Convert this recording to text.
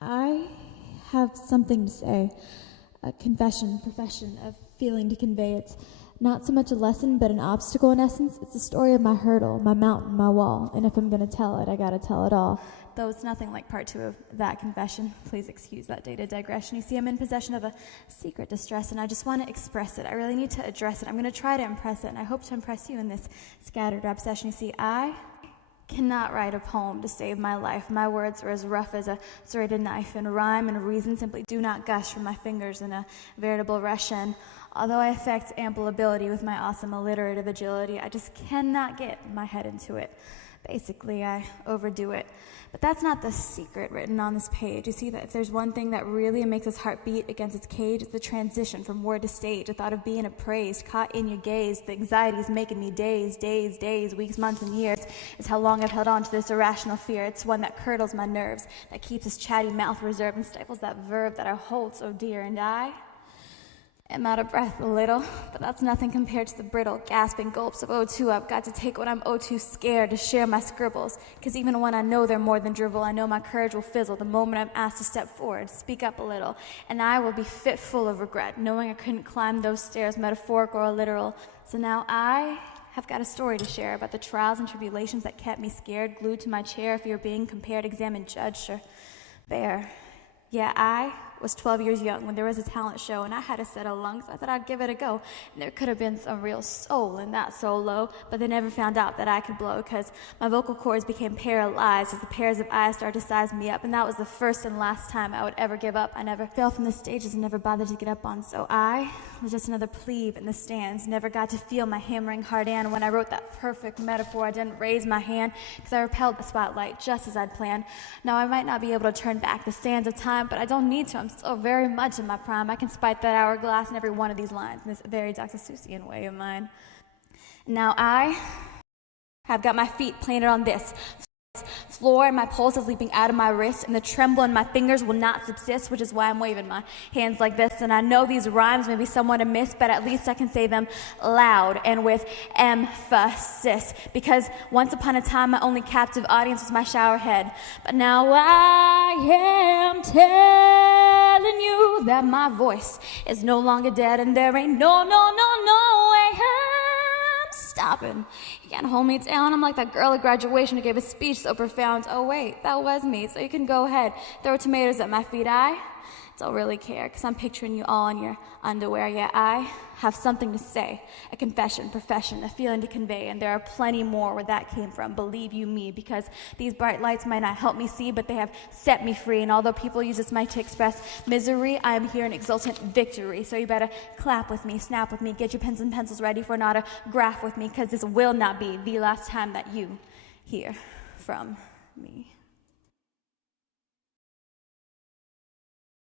I have something to say, a confession, profession, a feeling to convey. It's not so much a lesson, but an obstacle in essence. It's the story of my hurdle, my mountain, my wall, and if I'm going to tell it, I got to tell it all. Though it's nothing like part 2 of that confession. Please excuse that dated digression. You see, I'm in possession of a secret distress, and I just want to express it. I really need to address it. I'm going to try to impress it, and I hope to impress you in this scattered rap session. You see, I cannot write a poem to save my life. My words are as rough as a serrated knife, and rhyme and reason simply do not gush from my fingers in a veritable rush. And although I affect ample ability with my awesome alliterative agility, I just cannot get my head into it. Basically, I overdo it. But that's not the secret written on this page. You see that if there's one thing that really makes his heart beat against its cage, it's the transition from word to stage. The thought of being appraised, caught in your gaze. The anxiety is making me days, weeks, months, and years. It's how long I've held on to this irrational fear. It's one that curdles my nerves, that keeps his chatty mouth reserved and stifles that verb that I hold so dear. And I am out of breath a little, but that's nothing compared to the brittle, gasping gulps of O2 I've got to take when I'm O2 scared to share my scribbles. Because even when I know they're more than drivel, I know my courage will fizzle the moment I'm asked to step forward, speak up a little, and I will be fit full of regret, knowing I couldn't climb those stairs, metaphorical or literal. So now I have got a story to share about the trials and tribulations that kept me scared, glued to my chair, if you're being compared, examined, judged, or bare. Yeah, I was 12 years young when there was a talent show, and I had a set of lungs. I thought I'd give it a go, and there could have been some real soul in that solo, but they never found out that I could blow, because my vocal cords became paralyzed as the pairs of eyes started to size me up, and that was the first and last time I would ever give up. I never fell from the stages and never bothered to get up on, so I was just another plebe in the stands, never got to feel my hammering heart, and when I wrote that perfect metaphor, I didn't raise my hand, because I repelled the spotlight just as I'd planned. Now, I might not be able to turn back the sands of time, but I don't need to. I'm still very much in my prime. I can spite that hourglass in every one of these lines in this very Dr. Seussian way of mine. Now I have got my feet planted on this floor, and my pulse is leaping out of my wrist, and the tremble in my fingers will not subsist, which is why I'm waving my hands like this. And I know these rhymes may be somewhat amiss, but at least I can say them loud and with emphasis, because once upon a time my only captive audience was my shower head, but now I am telling you that my voice is no longer dead, and there ain't no way I'm stopping. You can't hold me down. I'm like that girl at graduation who gave a speech so profound. Oh wait, that was me, so you can go ahead, throw tomatoes at my feet. I don't really care, because I'm picturing you all in your underwear. Yeah, I have something to say, a confession, profession, a feeling to convey, and there are plenty more where that came from, believe you me, because these bright lights might not help me see, but they have set me free, and although people use this mic to express misery, I am here in exultant victory. So you better clap with me, snap with me, get your pens and pencils ready for an autograph with me, because this will not be the last time that you hear from me.